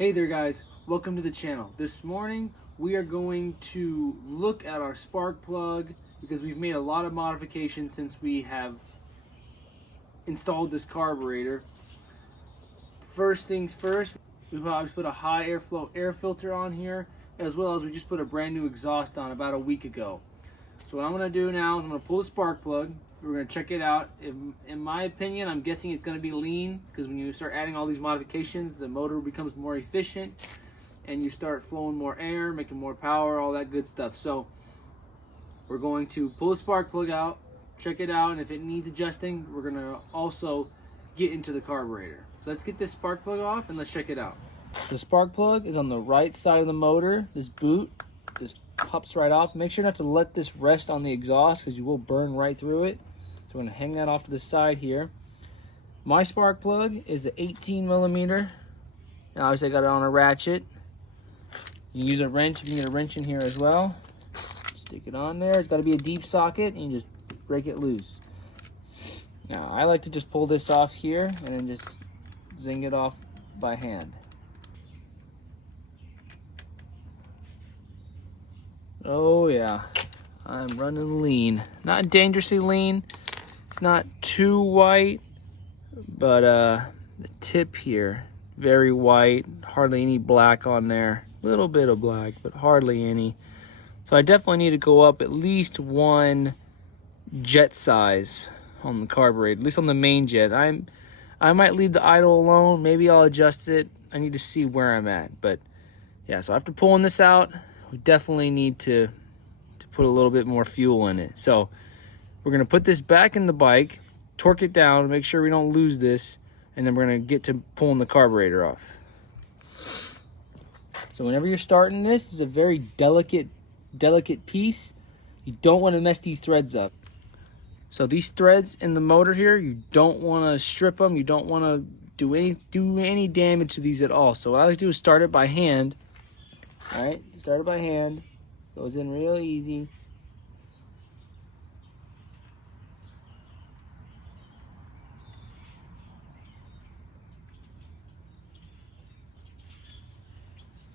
Hey there guys, welcome to the channel. This morning we are going to look at our spark plug because we've made a lot of modifications since we have installed this carburetor. First things first, we probably put a high airflow air filter on here, as well as we just put a brand new exhaust on about a week ago. So what I'm going to do now is I'm going to pull the spark plug. We're going to check it out. In my opinion, I'm guessing it's going to be lean because when you start adding all these modifications, the motor becomes more efficient and you start flowing more air, making more power, all that good stuff. So we're going to pull the spark plug out, check it out, and if it needs adjusting, we're going to also get into the carburetor. Let's get this spark plug off and let's check it out. The spark plug is on the right side of the motor. This boot just pops right off. Make sure not to let this rest on the exhaust because you will burn right through it. So we're going to hang that off to the side here. My spark plug is an 18 millimeter. And obviously I got it on a ratchet. You can use a wrench if you can get a wrench in here as well. Stick it on there. It's got to be a deep socket and you just break it loose. Now I like to just pull this off here and then just zing it off by hand. Oh yeah, I'm running lean. Not dangerously lean. It's not too white, but the tip here, very white, hardly any black on there. A little bit of black, but hardly any. So I definitely need to go up at least one jet size on the carburetor, at least on the main jet. I might leave the idle alone. Maybe I'll adjust it. I need to see where I'm at. But yeah, so after pulling this out, we definitely need to put a little bit more fuel in it. So we're going to put this back in the bike, torque it down, make sure we don't lose this, and then we're going to get to pulling the carburetor off. So whenever you're starting this, it's a very delicate piece. You don't want to mess these threads up. So these threads in the motor here, you don't want to strip them. You don't want to do any damage to these at all. So what I like to do is start it by hand. All right, start it by hand. Goes in real easy.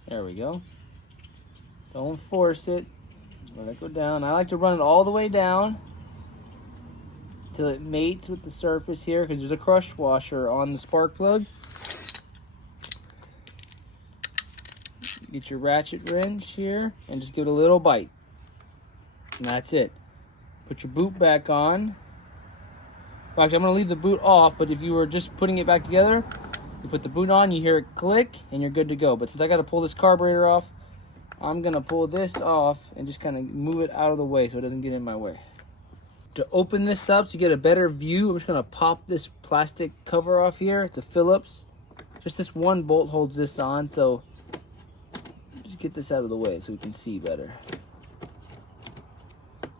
There we go. Don't force it. Let it go down. I like to run it all the way down till it mates with the surface here because there's a crush washer on the spark plug. Get your ratchet wrench here and just give it a little bite. And that's it. Put your boot back on. Well, actually, I'm going to leave the boot off, but if you were just putting it back together, you put the boot on, you hear it click, and you're good to go. But since I got to pull this carburetor off, I'm going to pull this off and just kind of move it out of the way so it doesn't get in my way. To open this up so you get a better view, I'm just going to pop this plastic cover off here. It's a Phillips. Just this one bolt holds this on, so just get this out of the way so we can see better.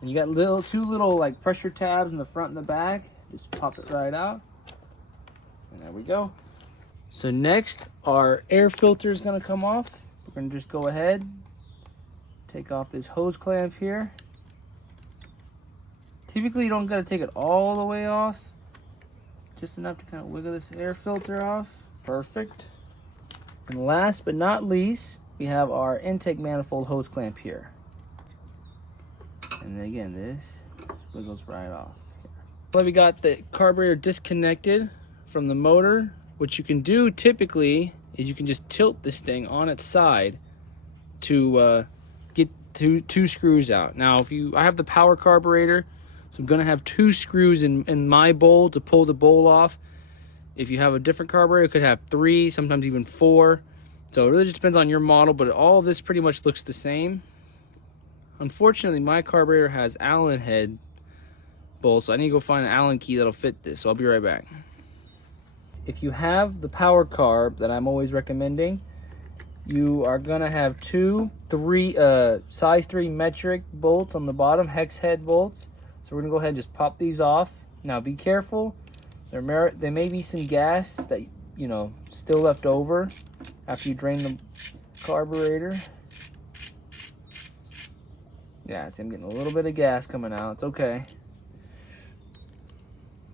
And you got two little like pressure tabs in the front and the back. Just pop it right out. And there we go. So next, our air filter is going to come off. We're going to just go ahead, take off this hose clamp here. Typically, you don't got to take it all the way off. Just enough to kind of wiggle this air filter off. Perfect. And last but not least, we have our intake manifold hose clamp here. And then again, this wiggles right off. Well, we got the carburetor disconnected from the motor. What you can do typically is you can just tilt this thing on its side to get two screws out. Now, I have the power carburetor, so I'm going to have two screws in my bowl to pull the bowl off. If you have a different carburetor, it could have 3, sometimes even 4. So it really just depends on your model, but all of this pretty much looks the same. Unfortunately, my carburetor has Allen head bolts, so I need to go find an Allen key that'll fit this. So I'll be right back. If you have the power carb that I'm always recommending, you are gonna have size 3 metric bolts on the bottom, hex head bolts. So we're gonna go ahead and just pop these off. Now be careful. There may be some gas that still left over after you drain the carburetor. Yeah, see, I'm getting a little bit of gas coming out. It's okay.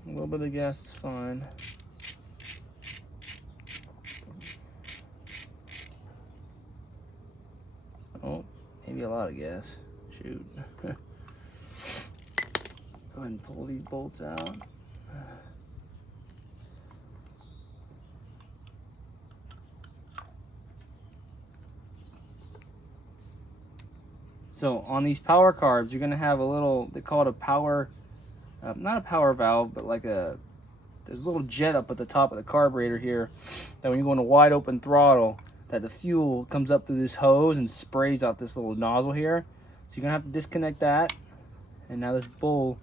A little bit of gas is fine. be a lot of gas. Shoot. Go ahead and pull these bolts out. So on these power carbs, you're gonna have a little, they call it a power, not a power valve, but like there's a little jet up at the top of the carburetor here that when you go into wide open throttle, that the fuel comes up through this hose and sprays out this little nozzle here. So you're gonna have to disconnect that, and now this bowl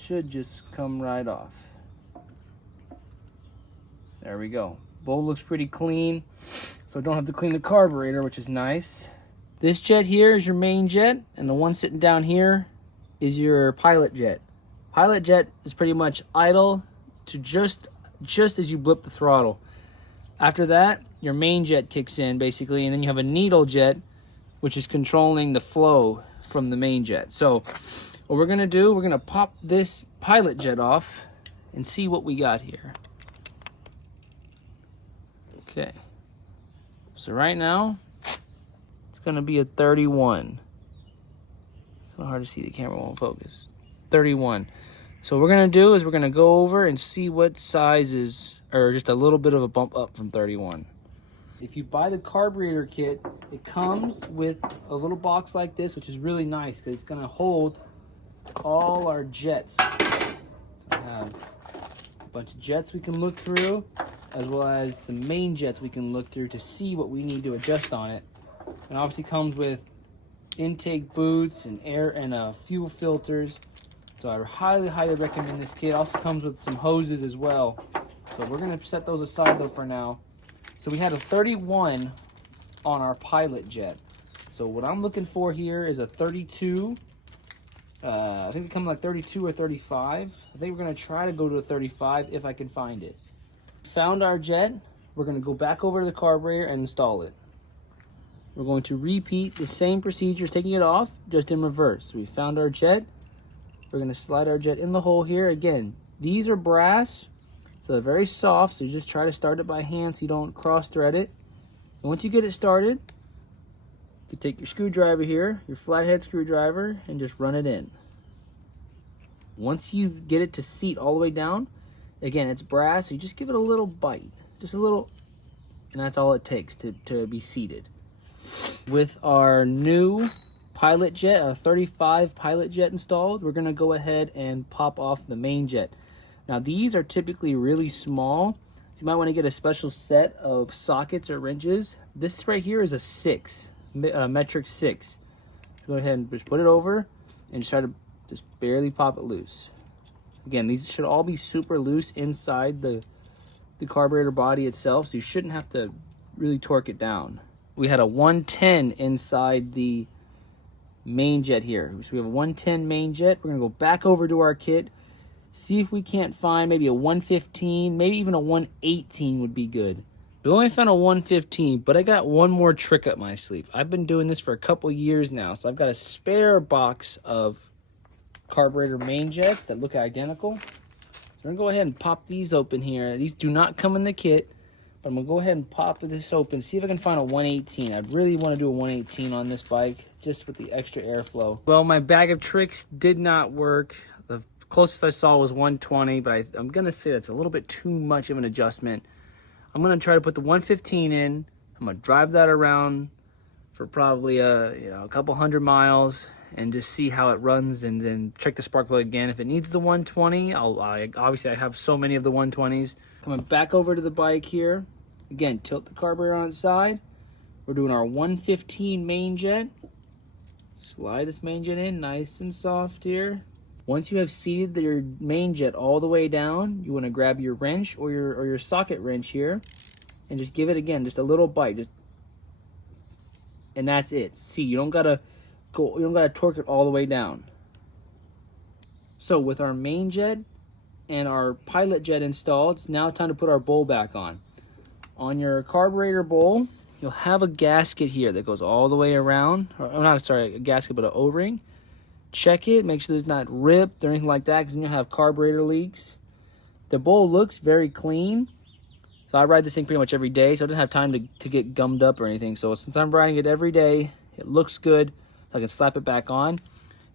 should just come right off. There we go. Bowl looks pretty clean, so don't have to clean the carburetor, which is nice. This jet here is your main jet, and the one sitting down here is your pilot jet. Pilot jet is pretty much idle to just as you blip the throttle. After that, your main jet kicks in basically, and then you have a needle jet, which is controlling the flow from the main jet. So what we're gonna do, we're gonna pop this pilot jet off and see what we got here. Okay, so right now, it's gonna be a 31. It's so hard to see, the camera won't focus. 31. So what we're gonna do is we're gonna go over and see what sizes, or just a little bit of a bump up from 31. If you buy the carburetor kit, it comes with a little box like this, which is really nice because it's gonna hold all our jets. I have a bunch of jets we can look through, as well as some main jets we can look through to see what we need to adjust on it. And obviously comes with intake boots and air and fuel filters. So I highly recommend this kit. Also comes with some hoses as well. So we're gonna set those aside though for now. So we had a 31 on our pilot jet. So what I'm looking for here is a 32. I think we come like 32 or 35. I think we're gonna try to go to a 35 if I can find it. Found our jet. We're gonna go back over to the carburetor and install it. We're going to repeat the same procedures, taking it off, just in reverse. So we found our jet. We're gonna slide our jet in the hole here. Again, these are brass, so they're very soft, so you just try to start it by hand so you don't cross thread it. And once you get it started, you can take your screwdriver here, your flathead screwdriver, and just run it in. Once you get it to seat all the way down, again, it's brass, so you just give it a little bite, just a little, and that's all it takes to be seated. With our new pilot jet, our 35 pilot jet installed, we're gonna go ahead and pop off the main jet. Now these are typically really small, so you might wanna get a special set of sockets or wrenches. This right here is a 6, metric 6. Go ahead and just put it over and just try to just barely pop it loose. Again, these should all be super loose inside the carburetor body itself, so you shouldn't have to really torque it down. We had a 110 inside the main jet here. So we have a 110 main jet. We're gonna go back over to our kit, see if we can't find maybe a 115, maybe even a 118 would be good. We only found a 115, but I got one more trick up my sleeve. I've been doing this for a couple years now, so I've got a spare box of carburetor main jets that look identical. So we're gonna go ahead and pop these open here. These do not come in the kit, but I'm gonna go ahead and pop this open, see if I can find a 118. I really wanna do a 118 on this bike, just with the extra airflow. Well, my bag of tricks did not work. The closest I saw was 120, but I'm gonna say that's a little bit too much of an adjustment. I'm gonna try to put the 115 in. I'm gonna drive that around for probably a couple hundred miles and just see how it runs, and then check the spark plug again. If it needs the 120, obviously I have so many of the 120s. Coming back over to the bike here. Again, tilt the carburetor on its side. We're doing our 115 main jet. Slide this main jet in nice and soft here. Once you have seated your main jet all the way down, you want to grab your wrench or your socket wrench here and just give it again just a little bite, and that's it. See, you don't gotta torque it all the way down. So with our main jet and our pilot jet installed, it's now time to put our bowl back on. On your carburetor bowl, you'll have a gasket here that goes all the way around. A gasket, but an O-ring. Check it, make sure there's not ripped or anything like that, because then you'll have carburetor leaks. The bowl looks very clean. So I ride this thing pretty much every day, so I didn't have time to get gummed up or anything. So since I'm riding it every day, it looks good. I can slap it back on.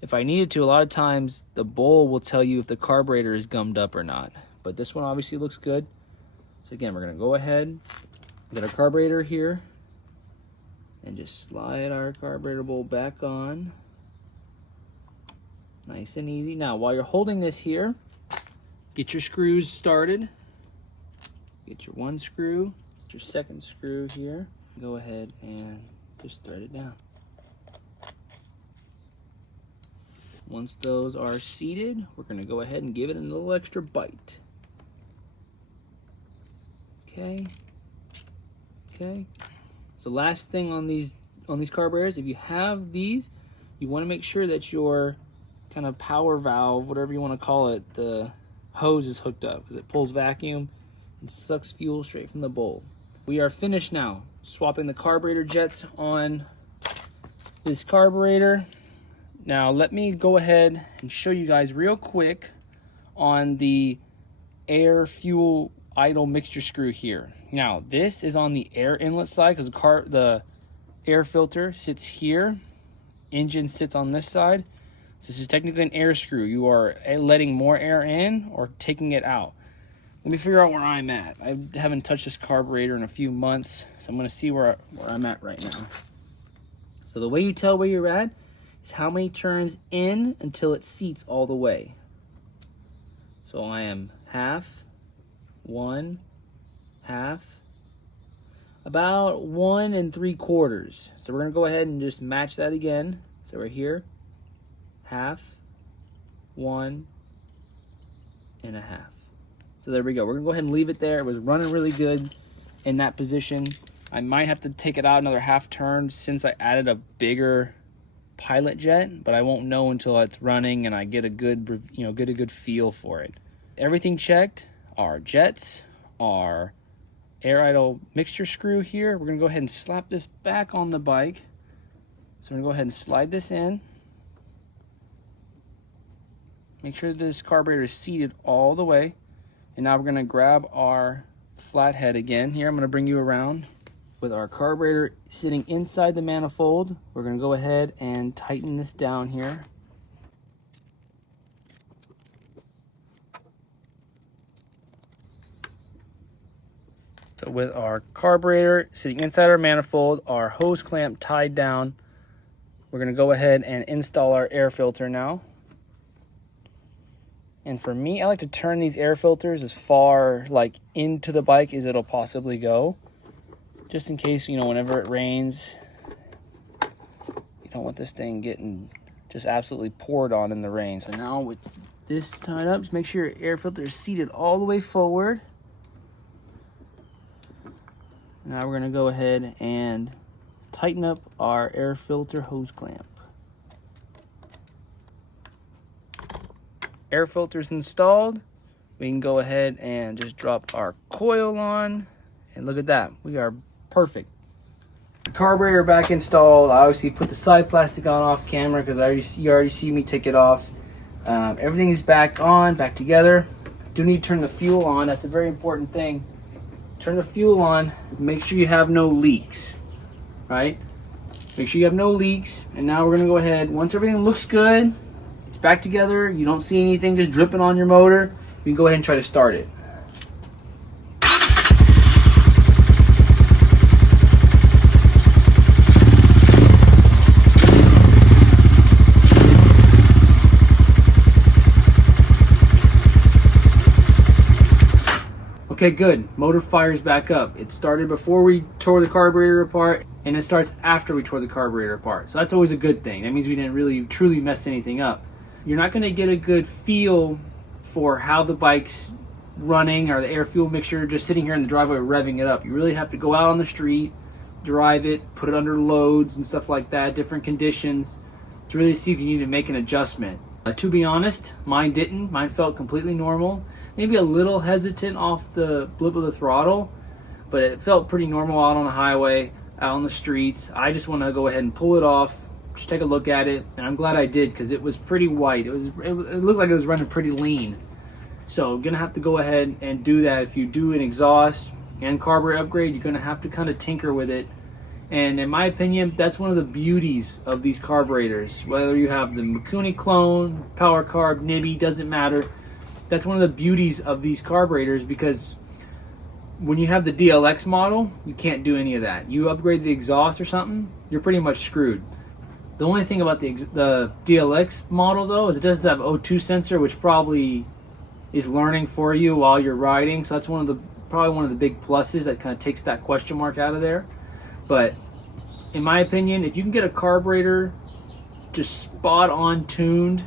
If I needed to, a lot of times the bowl will tell you if the carburetor is gummed up or not. But this one obviously looks good. So again, we're gonna go ahead, get our carburetor here, and just slide our carburetor bowl back on. Nice and easy. Now, while you're holding this here, get your screws started. Get your one screw, get your second screw here. Go ahead and just thread it down. Once those are seated, we're gonna go ahead and give it a little extra bite. Okay. Okay. So last thing on these carburetors, if you have these, you want to make sure that your kind of power valve, whatever you want to call it, the hose is hooked up, because it pulls vacuum and sucks fuel straight from the bowl. We are finished now, swapping the carburetor jets on this carburetor. Now let me go ahead and show you guys real quick on the air fuel idle mixture screw here. Now this is on the air inlet side, because the air filter sits here, engine sits on this side. So this is technically an air screw. You are letting more air in or taking it out. Let me figure out where I'm at. I haven't touched this carburetor in a few months, so I'm going to see where I'm at right now. So the way you tell where you're at is how many turns in until it seats all the way. So I am half, one, half, about 1 3/4. So we're going to go ahead and just match that again. So we're here, half, 1 1/2. So there we go. We're gonna go ahead and leave it there. It was running really good in that position. I might have to take it out another half turn since I added a bigger pilot jet, but I won't know until it's running and I get a good, get a good feel for it. Everything checked. Our jets, our air idle mixture screw here. We're gonna go ahead and slap this back on the bike. So I'm gonna go ahead and slide this in. Make sure this carburetor is seated all the way. And now we're gonna grab our flathead again. Here, I'm gonna bring you around. With our carburetor sitting inside the manifold, we're gonna go ahead and tighten this down here. So with our carburetor sitting inside our manifold, our hose clamp tied down, we're gonna go ahead and install our air filter now. And for me, I like to turn these air filters as far into the bike as it'll possibly go. Just in case, whenever it rains, you don't want this thing getting just absolutely poured on in the rain. So now with this tied up, just make sure your air filter is seated all the way forward. Now we're gonna go ahead and tighten up our air filter hose clamp. Air filter's installed. We can go ahead and just drop our coil on, and look at that, we are perfect. The carburetor back installed. I obviously put the side plastic on off camera because you already see me take it off. Everything is back on, back together. Do need to turn the fuel on. That's a very important thing. Turn the fuel on. Make sure you have no leaks. Right? Make sure you have no leaks. And now we're gonna go ahead. Once everything looks good, it's back together, you don't see anything just dripping on your motor, you can go ahead and try to start it. Okay, good. Motor fires back up. It started before we tore the carburetor apart, and it starts after we tore the carburetor apart. So that's always a good thing. That means we didn't really truly mess anything up. You're not going to get a good feel for how the bike's running or the air fuel mixture just sitting here in the driveway revving it up. You really have to go out on the street, drive it, put it under loads and stuff like that, different conditions, to really see if you need to make an adjustment. To be honest, mine didn't. Mine felt completely normal. Maybe a little hesitant off the blip of the throttle, but it felt pretty normal out on the highway, out on the streets. I just want to go ahead and pull it off, just take a look at it, and I'm glad I did because it was pretty white. It looked like it was running pretty lean. So I'm gonna have to go ahead and do that. If you do an exhaust and carburetor upgrade, you're gonna have to kind of tinker with it And in my opinion, that's one of the beauties of these carburetors. Whether you have the Mikuni clone, Power Carb, Nibby, doesn't matter. That's one of the beauties of these carburetors, because when you have the DLX model, you can't do any of that. You upgrade the exhaust or something, you're pretty much screwed. The only thing about the DLX model though is it does have O2 sensor, which probably is learning for you while you're riding. So that's probably one of the big pluses that kind of takes that question mark out of there. But in my opinion, if you can get a carburetor just spot on tuned,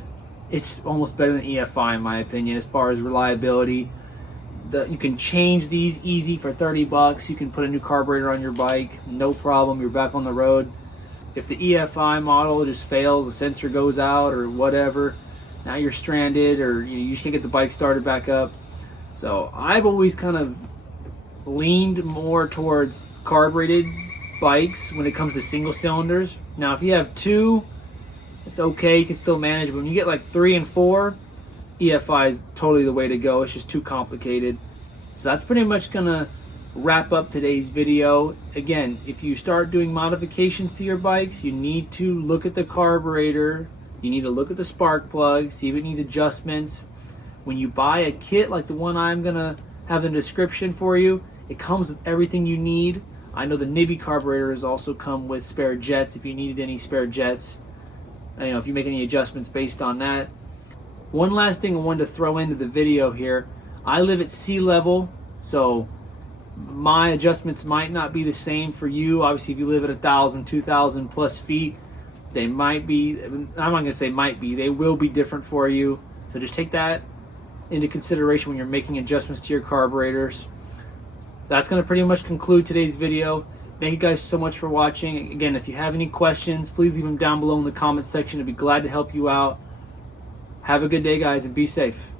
it's almost better than EFI in my opinion as far as reliability. You can change these easy for 30 bucks. You can put a new carburetor on your bike, no problem. You're back on the road. If the EFI model just fails, the sensor goes out or whatever, now you're stranded, or you just can't get the bike started back up. So I've always kind of leaned more towards carbureted bikes when it comes to single cylinders. Now if you have two, it's okay, you can still manage, but when you get like 3 and 4, EFI is totally the way to go. It's just too complicated. So that's pretty much gonna wrap up today's video. Again, if you start doing modifications to your bikes, you need to look at the carburetor, you need to look at the spark plug, see if it needs adjustments. When you buy a kit like the one I'm gonna have in the description for you, it comes with everything you need. I know the Nibby carburetors also come with spare jets if you needed any spare jets. If you make any adjustments based on that. One last thing I wanted to throw into the video here. I live at sea level, so my adjustments might not be the same for you. Obviously, if you live at 1,000, 2,000 plus feet, they might be, I'm not going to say might be, they will be different for you. So just take that into consideration when you're making adjustments to your carburetors. That's going to pretty much conclude today's video. Thank you guys so much for watching. Again, if you have any questions, please leave them down below in the comment section. I'd be glad to help you out. Have a good day, guys, and be safe.